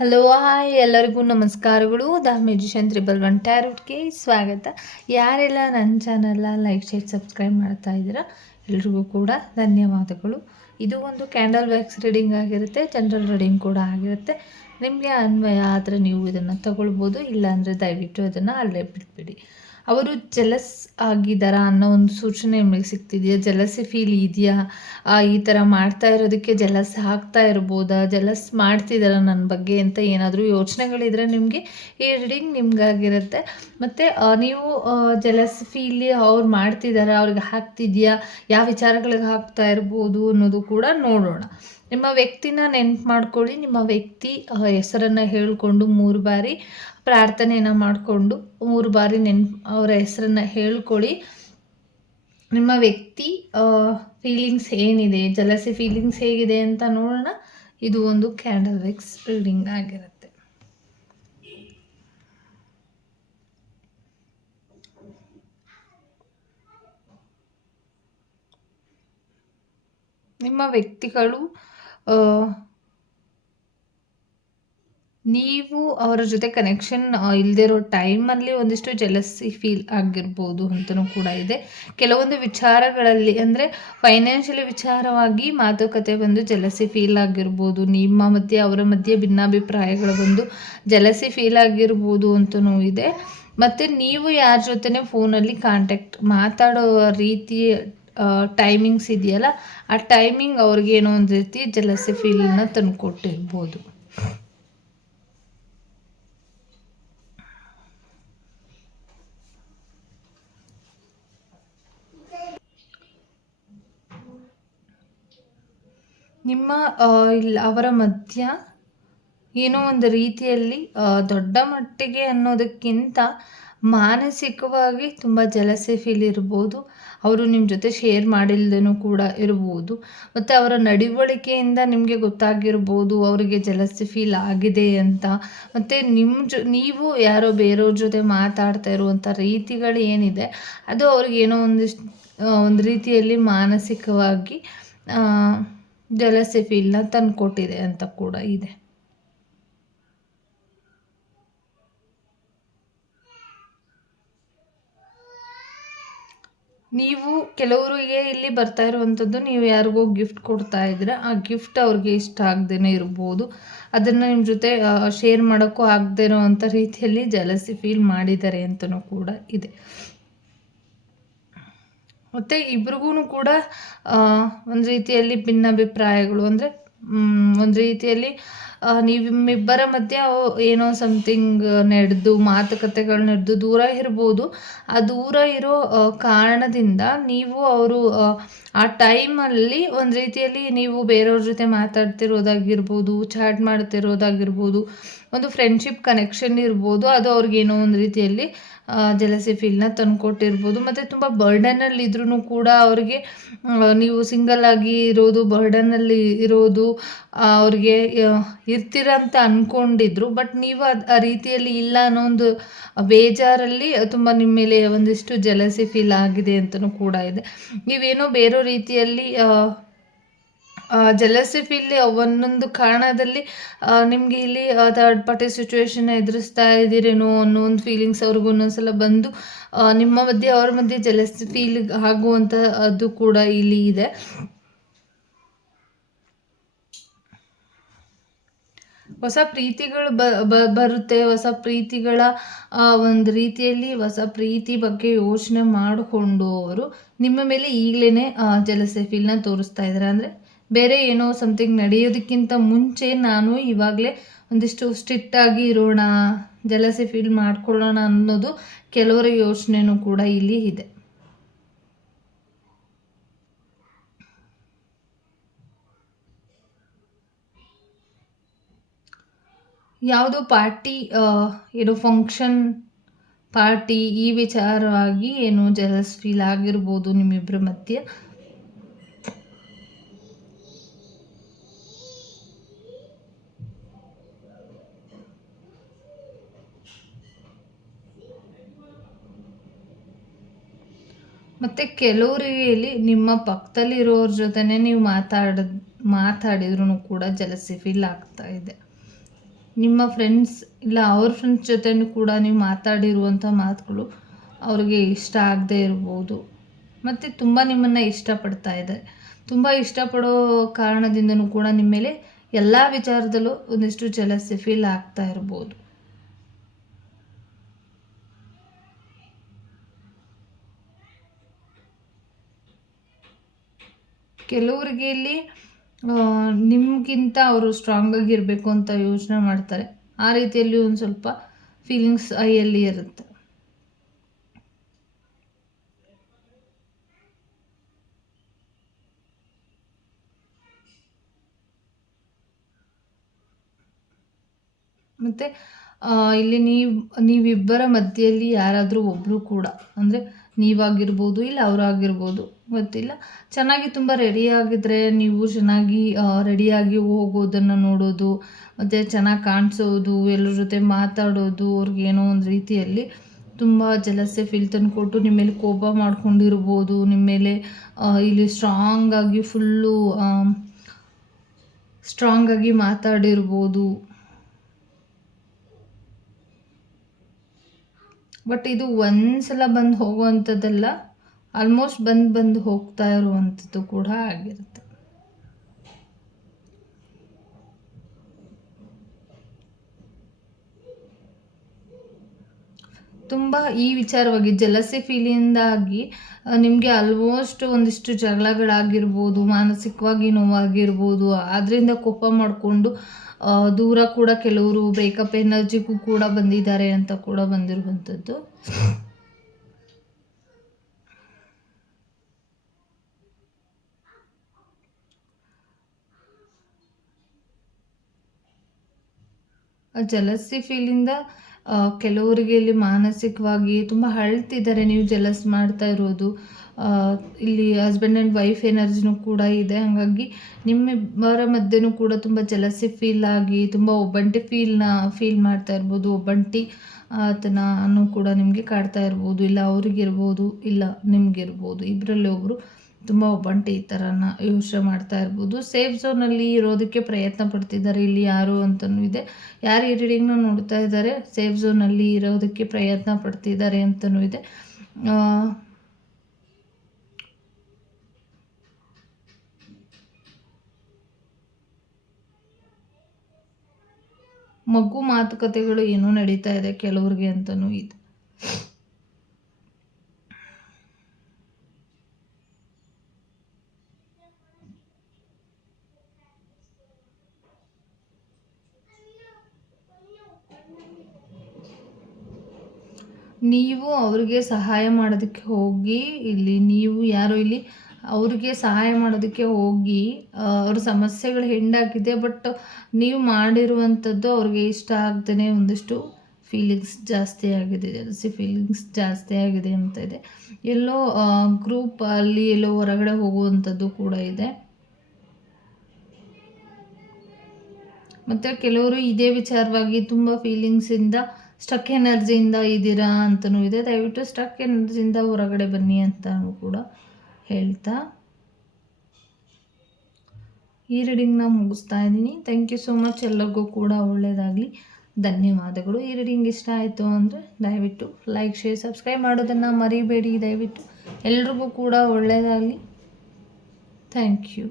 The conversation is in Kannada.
ಹಲೋ ಹಾಯ್ ಎಲ್ಲರಿಗೂ ನಮಸ್ಕಾರಗಳು. ದ ಮ್ಯೂಜಿಷಿಯನ್ 111 ಟ್ಯಾರೋಟ್ಗೆ ಸ್ವಾಗತ. ಯಾರೆಲ್ಲ ನನ್ನ ಚಾನಲ್ನ ಲೈಕ್ ಶೇರ್ ಸಬ್ಸ್ಕ್ರೈಬ್ ಮಾಡ್ತಾ ಇದ್ದೀರಾ ಎಲ್ರಿಗೂ ಕೂಡ ಧನ್ಯವಾದಗಳು. ಇದು ಒಂದು ಕ್ಯಾಂಡಲ್ ವ್ಯಾಕ್ಸ್ ರೀಡಿಂಗ್ ಆಗಿರುತ್ತೆ, ಜನರಲ್ ರೀಡಿಂಗ್ ಕೂಡ ಆಗಿರುತ್ತೆ. ನಿಮಗೆ ಅನ್ವಯ ಆದರೆ ನೀವು ಇದನ್ನು ತಗೊಳ್ಬೋದು, ಇಲ್ಲಾಂದರೆ ದಯವಿಟ್ಟು ಅದನ್ನು ಅಲ್ಲೇ ಬಿಟ್ಬಿಡಿ. ಅವರು ಜೆಲಸ್ ಆಗಿದ್ದಾರಾ ಅನ್ನೋ ಒಂದು ಸೂಚನೆ ನಿಮಗೆ ಸಿಗ್ತಿದೆಯಾ? ಜೆಲಸಿ ಫೀಲ್ ಇದೆಯಾ? ಈ ಥರ ಮಾಡ್ತಾ ಇರೋದಕ್ಕೆ ಜೆಲಸ್ ಆಗ್ತಾ ಇರ್ಬೋದಾ? ಜೆಲಸ್ ಮಾಡ್ತಿದ್ದಾರಾ ನನ್ನ ಬಗ್ಗೆ ಅಂತ ಏನಾದರೂ ಯೋಚನೆಗಳಿದ್ರೆ ನಿಮಗೆ ಈ ರೀಡಿಂಗ್ ನಿಮ್ಗಾಗಿರುತ್ತೆ. ಮತ್ತು ನೀವು ಜೆಲಸ್ ಫೀಲ್ ಅವ್ರು ಮಾಡ್ತಿದ್ದಾರಾ, ಅವ್ರಿಗೆ ಆಗ್ತಿದೆಯಾ, ಯಾವ ವಿಚಾರಗಳಿಗೆ ಆಗ್ತಾ ಇರ್ಬೋದು ಅನ್ನೋದು ಕೂಡ ನೋಡೋಣ. ನಿಮ್ಮ ವ್ಯಕ್ತಿನ ನೆನ್ಪು ಮಾಡ್ಕೊಳ್ಳಿ. ನಿಮ್ಮ ವ್ಯಕ್ತಿ ಹೆಸರನ್ನು ಹೇಳಿಕೊಂಡು 3 ಬಾರಿ ಪ್ರಾರ್ಥನೆಯನ್ನು ಮಾಡಿಕೊಂಡು 3 ಬಾರಿ ಅವರ ಹೆಸರನ್ನು ಹೇಳ್ಕೊಳ್ಳಿ. ನಿಮ್ಮ ವ್ಯಕ್ತಿ ಫೀಲಿಂಗ್ಸ್ ಏನಿದೆ, ಜಲಸಿ ಫೀಲಿಂಗ್ಸ್ ಹೇಗಿದೆ ಅಂತ ನೋಡೋಣ. ಇದು ಒಂದು ಕ್ಯಾಂಡಲ್ ವ್ಯಾಕ್ಸ್ ರೀಡಿಂಗ್ ಆಗಿರುತ್ತೆ. ನಿಮ್ಮ ವ್ಯಕ್ತಿಗಳು ನೀವು ಅವರ ಜೊತೆ ಕನೆಕ್ಷನ್ ಇಲ್ಲದೇ ಇರೋ ಟೈಮಲ್ಲಿ ಒಂದಿಷ್ಟು ಜೆಲಸಿ ಫೀಲ್ ಆಗಿರ್ಬೋದು ಅಂತಲೂ ಕೂಡ ಇದೆ. ಕೆಲವೊಂದು ವಿಚಾರಗಳಲ್ಲಿ ಅಂದರೆ ಫೈನಾನ್ಷಿಯಲಿ ವಿಚಾರವಾಗಿ ಮಾತುಕತೆ ಬಂದು ಜೆಲಸಿ ಫೀಲ್ ಆಗಿರ್ಬೋದು. ನಿಮ್ಮ ಮಧ್ಯೆ ಅವರ ಮಧ್ಯೆ ಭಿನ್ನಾಭಿಪ್ರಾಯಗಳು ಬಂದು ಜೆಲಸಿ ಫೀಲ್ ಆಗಿರ್ಬೋದು ಅಂತಲೂ ಇದೆ. ಮತ್ತು ನೀವು ಯಾರ ಜೊತೆ ಫೋನಲ್ಲಿ ಕಾಂಟ್ಯಾಕ್ಟ್ ಮಾತಾಡೋ ರೀತಿ ಟೈಮಿಂಗ್ಸ್ ಇದೆಯಲ್ಲ, ಆ ಟೈಮಿಂಗ್ ಅವ್ರಿಗೆ ಏನೋ ಒಂದು ರೀತಿ ಜೆಲಸಿ ಫೀಲನ್ನ ತಂದುಕೊಟ್ಟಿರ್ಬೋದು. ನಿಮ್ಮ ಅವರ ಮಧ್ಯ ಏನೋ ಒಂದು ರೀತಿಯಲ್ಲಿ ದೊಡ್ಡ ಮಟ್ಟಿಗೆ ಅನ್ನೋದಕ್ಕಿಂತ ಮಾನಸಿಕವಾಗಿ ತುಂಬ ಜಲಸೆ ಫೀಲ್ ಇರ್ಬೋದು. ಅವರು ನಿಮ್ಮ ಜೊತೆ ಶೇರ್ ಮಾಡಿಲ್ದೇನೂ ಕೂಡ ಇರ್ಬೋದು. ಮತ್ತು ಅವರ ನಡವಳಿಕೆಯಿಂದ ನಿಮಗೆ ಗೊತ್ತಾಗಿರ್ಬೋದು ಅವರಿಗೆ ಜಲಸೆ ಫೀಲ್ ಆಗಿದೆ ಅಂತ. ಮತ್ತು ನೀವು ಯಾರೋ ಬೇರೆಯವ್ರ ಜೊತೆ ಮಾತಾಡ್ತಾ ಇರುವಂಥ ರೀತಿಗಳು ಏನಿದೆ ಅದು ಅವ್ರಿಗೇನೋ ಒಂದು ರೀತಿಯಲ್ಲಿ ಮಾನಸಿಕವಾಗಿ ಜಲಸೆ ಫೀಲ್ನ ತಂದುಕೊಟ್ಟಿದೆ ಅಂತ ಕೂಡ ಇದೆ. ನೀವು ಕೆಲವರಿಗೆ ಇಲ್ಲಿ ಬರ್ತಾ ಇರುವಂಥದ್ದು, ನೀವು ಯಾರಿಗೋ ಗಿಫ್ಟ್ ಕೊಡ್ತಾ ಇದ್ದೀರಾ, ಆ ಗಿಫ್ಟ್ ಅವ್ರಿಗೆ ಇಷ್ಟ ಆಗದೇನೆ ಇರ್ಬೋದು. ಅದನ್ನು ನಿಮ್ಮ ಜೊತೆ ಶೇರ್ ಮಾಡೋಕ್ಕೂ ಆಗದೇ ಇರೋವಂಥ ರೀತಿಯಲ್ಲಿ ಜಲಸಿ ಫೀಲ್ ಮಾಡಿದ್ದಾರೆ ಅಂತಲೂ ಕೂಡ ಇದೆ. ಮತ್ತು ಇಬ್ರಿಗೂ ಕೂಡ ಒಂದು ರೀತಿಯಲ್ಲಿ ಭಿನ್ನಾಭಿಪ್ರಾಯಗಳು ಅಂದರೆ ಒಂದು ರೀತಿಯಲ್ಲಿ ನಿಮ್ಮಿಬ್ಬರ ಮಧ್ಯೆ ಏನೋ ಸಮಥಿಂಗ್ ನಡೆದು ಮಾತುಕತೆಗಳು ನಡೆದು ದೂರ ಇರ್ಬೋದು. ಆ ದೂರ ಇರೋ ಕಾರಣದಿಂದ ನೀವು ಅವರು ಆ ಟೈಮಲ್ಲಿ ಒಂದು ರೀತಿಯಲ್ಲಿ ನೀವು ಬೇರೆಯವ್ರ ಜೊತೆ ಮಾತಾಡ್ತಿರೋದಾಗಿರ್ಬೋದು, ಚಾಟ್ ಮಾಡ್ತಿರೋದಾಗಿರ್ಬೋದು, ಒಂದು ಫ್ರೆಂಡ್ಶಿಪ್ ಕನೆಕ್ಷನ್ ಇರ್ಬೋದು. ಅದು ಅವ್ರಿಗೇನೋ ಒಂದು ರೀತಿಯಲ್ಲಿ ಜಲಸಿ ಫೀಲ್ನ ತಂದುಕೊಟ್ಟಿರ್ಬೋದು. ಮತ್ತು ತುಂಬ ಬರ್ಡನಲ್ಲಿ ಇದ್ರೂ ಕೂಡ ಅವ್ರಿಗೆ ನೀವು ಸಿಂಗಲ್ ಆಗಿ ಇರೋದು, ಬರ್ಡನಲ್ಲಿ ಇರೋದು ಅವ್ರಿಗೆ ಇರ್ತೀರ ಅಂತ ಅಂದ್ಕೊಂಡಿದ್ರು. ಬಟ್ ನೀವು ಆ ರೀತಿಯಲ್ಲಿ ಇಲ್ಲ ಅನ್ನೋ ಒಂದು ಬೇಜಾರಲ್ಲಿ ತುಂಬ ನಿಮ್ಮ ಮೇಲೆ ಒಂದಿಷ್ಟು ಜಲಸಿ ಫೀಲ್ ಆಗಿದೆ ಅಂತಲೂ ಕೂಡ ಇದೆ. ನೀವೇನೋ ಬೇರೆ ರೀತಿಯಲ್ಲಿ ಜಲಸಿ ಫೀಲ್ ಒಂದೊಂದು ಕಾರಣದಲ್ಲಿ ನಿಮಗೆ ಇಲ್ಲಿ ಥರ್ಡ್ ಪಾರ್ಟಿ ಸಿಚುವೇಶನ್ ಎದುರಿಸ್ತಾ ಇದ್ದೀರೇನೋ ಅನ್ನೋ ಒಂದು ಫೀಲಿಂಗ್ಸ್ ಅವ್ರಿಗೂ ಒಂದೊಂದ್ಸಲ ಬಂದು ನಿಮ್ಮ ಮಧ್ಯೆ ಅವ್ರ ಮಧ್ಯೆ ಜಲಸಿ ಫೀಲ್ ಆಗುವಂಥ ಅದು ಕೂಡ ಇಲ್ಲಿ ಇದೆ. ಹೊಸ ಪ್ರೀತಿಗಳು ಬರುತ್ತೆ. ಹೊಸ ಪ್ರೀತಿಗಳ ಒಂದು ರೀತಿಯಲ್ಲಿ ಹೊಸ ಪ್ರೀತಿ ಬಗ್ಗೆ ಯೋಚನೆ ಮಾಡಿಕೊಂಡು ಅವರು ನಿಮ್ಮ ಮೇಲೆ ಈಗಲೇ ಜಲಸಿ ಫೀಲ್ನ ತೋರಿಸ್ತಾ ಇದ್ದಾರೆ. ಅಂದರೆ ಬೇರೆ ಏನೋ ಸಮಥಿಂಗ್ ನಡೆಯೋದಕ್ಕಿಂತ ಮುಂಚೆ ನಾನು ಇವಾಗಲೇ ಒಂದಿಷ್ಟು ಸ್ಟ್ರಿಕ್ಟ್ ಆಗಿ ಇರೋಣ, ಜಲಸಿ ಫೀಲ್ ಮಾಡ್ಕೊಳ್ಳೋಣ ಅನ್ನೋದು ಕೆಲವರ ಯೋಚನೆಯೂ ಕೂಡ ಇಲ್ಲಿ ಇದೆ. ಯಾವುದೋ ಪಾರ್ಟಿ ಏನೋ ಫಂಕ್ಷನ್ ಪಾರ್ಟಿ ಈ ವಿಚಾರವಾಗಿ ಏನೋ ಜಲಸ್ ಫೀಲ್ ಆಗಿರ್ಬೋದು ನಿಮ್ಮಿಬ್ಬರ ಮಧ್ಯೆ. ಮತ್ತು ಕೆಲವರಿಗೆ ಇಲ್ಲಿ ನಿಮ್ಮ ಪಕ್ಕದಲ್ಲಿರೋರ ಜೊತೆನೇ ನೀವು ಮಾತಾಡಿದ್ರೂ ಕೂಡ ಜಲಸಿ ಫೀಲ್ ಆಗ್ತಾ ಇದೆ. ನಿಮ್ಮ ಫ್ರೆಂಡ್ಸ್ ಇಲ್ಲ ಅವ್ರ ಫ್ರೆಂಡ್ಸ್ ಜೊತೆನೂ ಕೂಡ ನೀವು ಮಾತಾಡಿರುವಂಥ ಮಾತುಗಳು ಅವ್ರಿಗೆ ಇಷ್ಟ ಆಗದೆ ಇರ್ಬೋದು. ಮತ್ತು ತುಂಬ ನಿಮ್ಮನ್ನು ಇಷ್ಟಪಡ್ತಾ ಇದ್ದಾರೆ. ತುಂಬ ಇಷ್ಟಪಡೋ ಕಾರಣದಿಂದನೂ ಕೂಡ ನಿಮ್ಮ ಮೇಲೆ ಎಲ್ಲ ವಿಚಾರದಲ್ಲೂ ಒಂದಿಷ್ಟು ಜಲಸಿ ಫೀಲ್ ಆಗ್ತಾ ಇರ್ಬೋದು. ಕೆಲವರಿಗೆ ಇಲ್ಲಿ ನಿಮಗಿಂತ ಅವರು ಸ್ಟ್ರಾಂಗ್ ಆಗಿರಬೇಕು ಅಂತ ಯೋಚನೆ ಮಾಡ್ತಾರೆ. ಆ ರೀತಿಯಲ್ಲಿ ಒಂದು ಸ್ವಲ್ಪ ಫೀಲಿಂಗ್ಸ್ ಐಯಲ್ಲಿ ಇರುತ್ತೆ. ಮತ್ತು ಇಲ್ಲಿ ನೀವಿಬ್ಬರ ಮಧ್ಯೆಯಲ್ಲಿ ಯಾರಾದರೂ ಒಬ್ಬರು ಕೂಡ ಅಂದರೆ ನೀವಾಗಿರ್ಬೋದು ಇಲ್ಲ ಅವರಾಗಿರ್ಬೋದು ಗೊತ್ತಿಲ್ಲ, ಚೆನ್ನಾಗಿ ತುಂಬ ರೆಡಿಯಾಗಿದ್ದರೆ ನೀವು ಚೆನ್ನಾಗಿ ರೆಡಿಯಾಗಿ ಹೋಗೋದನ್ನು ನೋಡೋದು ಮತ್ತು ಚೆನ್ನಾಗಿ ಕಾಣಿಸೋದು, ಎಲ್ಲರ ಜೊತೆ ಮಾತಾಡೋದು, ಅವ್ರಿಗೇನೋ ಒಂದು ರೀತಿಯಲ್ಲಿ ತುಂಬ ಜಲಸೆ ಫೀಲ್ ತಂದುಕೊಟ್ಟು ನಿಮ್ಮ ಮೇಲೆ ಕೋಪ ಮಾಡ್ಕೊಂಡಿರ್ಬೋದು. ನಿಮ್ಮ ಮೇಲೆ ಇಲ್ಲಿ ಸ್ಟ್ರಾಂಗಾಗಿ ಮಾತಾಡಿರ್ಬೋದು. ಬಟ್ ಇದು ಒಂದ್ಸಲ ಬಂದು ಹೋಗುವಂಥದ್ದಲ್ಲ, ಆಲ್ಮೋಸ್ಟ್ ಬಂದು ಹೋಗ್ತಾ ಇರುವಂಥದ್ದು ಕೂಡ ಆಗಿರುತ್ತೆ. ತುಂಬ ಈ ವಿಚಾರವಾಗಿ ಜಲಸಿ ಫೀಲಿಂದಾಗಿ ನಿಮಗೆ ಆಲ್ಮೋಸ್ಟ್ ಒಂದಿಷ್ಟು ಜಗಳಗಳಾಗಿರ್ಬೋದು, ಮಾನಸಿಕವಾಗಿ ನೋವಾಗಿರ್ಬೋದು, ಅದರಿಂದ ಕೋಪ ಮಾಡಿಕೊಂಡು ದೂರ ಕೂಡ ಕೆಲವರು ಬ್ರೇಕಪ್ ಎನರ್ಜಿಗೂ ಕೂಡ ಬಂದಿದ್ದಾರೆ ಅಂತ ಕೂಡ ಬಂದಿರುವಂಥದ್ದು. ಜಲಸಿ ಫೀಲಿಂದ ಕೆಲವರಿಗೆ ಇಲ್ಲಿ ಮಾನಸಿಕವಾಗಿ ತುಂಬ ಅಳ್ತಿದ್ದಾರೆ. ನೀವು ಜಲಸ್ ಮಾಡ್ತಾ ಇರೋದು ಇಲ್ಲಿ ಹಸ್ಬೆಂಡ್ ಆ್ಯಂಡ್ ವೈಫ್ ಎನರ್ಜಿನೂ ಕೂಡ ಇದೆ. ಹಾಗಾಗಿ ನಿಮ್ಮಿಬ್ಬರ ಮಧ್ಯೆನೂ ಕೂಡ ತುಂಬ ಜಲಸಿ ಫೀಲ್ ಆಗಿ ತುಂಬ ಒಬ್ಬಂಟಿ ಫೀಲ್ ಮಾಡ್ತಾ ಇರ್ಬೋದು. ಒಬ್ಬಂಟಿ ತನೂ ಕೂಡ ನಿಮಗೆ ಕಾಡ್ತಾ ಇರ್ಬೋದು. ಇಲ್ಲ ಅವ್ರಿಗಿರ್ಬೋದು, ಇಲ್ಲ ನಿಮಗಿರ್ಬೋದು. ಇಬ್ಬರಲ್ಲಿ ಒಬ್ಬರು ತುಂಬ ಒಬ್ಬಂಟಿ ಈ ಥರನ ಯೋಚನೆ ಮಾಡ್ತಾ ಇರ್ಬೋದು. ಸೇಫ್ ಝೋನಲ್ಲಿ ಇರೋದಕ್ಕೆ ಪ್ರಯತ್ನ ಪಡ್ತಿದ್ದಾರೆ ಇಲ್ಲಿ ಯಾರು ಅಂತಲೂ ಇದೆ. ಯಾರು ಈ ರೀಡಿಂಗ್ನ ನೋಡ್ತಾ ಇದ್ದಾರೆ ಸೇಫ್ ಝೋನಲ್ಲಿ ಇರೋದಕ್ಕೆ ಪ್ರಯತ್ನ ಪಡ್ತಿದ್ದಾರೆ ಅಂತಲೂ ಇದೆ. ಮಗು ಮಾತುಕತೆಗಳು ಏನೋ ನಡೀತಾ ಇದೆ ಕೆಲವ್ರಿಗೆ ಅಂತಲೂ ಇದೆ. ನೀವು ಅವ್ರಿಗೆ ಸಹಾಯ ಮಾಡೋದಕ್ಕೆ ಹೋಗಿ ನೀವು ಯಾರೋ ಇಲ್ಲಿ ಅವ್ರಿಗೆ ಸಹಾಯ ಮಾಡೋದಕ್ಕೆ ಹೋಗಿ ಅವ್ರ ಸಮಸ್ಯೆಗಳು ಹೆಂಡಾಗಿದೆ. ಬಟ್ ನೀವು ಮಾಡಿರುವಂಥದ್ದು ಅವ್ರಿಗೆ ಇಷ್ಟ ಆಗ್ದೇ ಒಂದಿಷ್ಟು ಫೀಲಿಂಗ್ಸ್ ಜಾಸ್ತಿ ಆಗಿದೆ, ಜಲಸಿ ಫೀಲಿಂಗ್ಸ್ ಜಾಸ್ತಿ ಆಗಿದೆ ಅಂತ ಇದೆ. ಎಲ್ಲೋ ಗ್ರೂಪಲ್ಲಿ ಎಲ್ಲೋ ಹೊರಗಡೆ ಹೋಗುವಂಥದ್ದು ಕೂಡ ಇದೆ. ಮತ್ತು ಕೆಲವರು ಇದೇ ವಿಚಾರವಾಗಿ ತುಂಬ ಫೀಲಿಂಗ್ಸಿಂದ ಸ್ಟಕ್ ಎನರ್ಜಿಯಿಂದ ಇದ್ದೀರಾ ಅಂತಲೂ ಇದೆ. ದಯವಿಟ್ಟು ಸ್ಟಕ್ ಎನರ್ಜಿಯಿಂದ ಹೊರಗಡೆ ಬನ್ನಿ ಅಂತಲೂ ಕೂಡ ಹೇಳ್ತಾ ಈ ರೀಡಿಂಗ್ನ ಮುಗಿಸ್ತಾ ಇದ್ದೀನಿ. Thank you so much. ಎಲ್ಲರಿಗೂ ಕೂಡ ಒಳ್ಳೆಯದಾಗಲಿ. ಧನ್ಯವಾದಗಳು. ಈ ರೀಡಿಂಗ್ ಇಷ್ಟ ಆಯಿತು ಅಂದರೆ ದಯವಿಟ್ಟು ಲೈಕ್, ಶೇರ್, ಸಬ್ಸ್ಕ್ರೈಬ್ ಮಾಡೋದನ್ನು ಮರಿಬೇಡಿ. ದಯವಿಟ್ಟು ಎಲ್ರಿಗೂ ಕೂಡ ಒಳ್ಳೆಯದಾಗಲಿ. Thank you.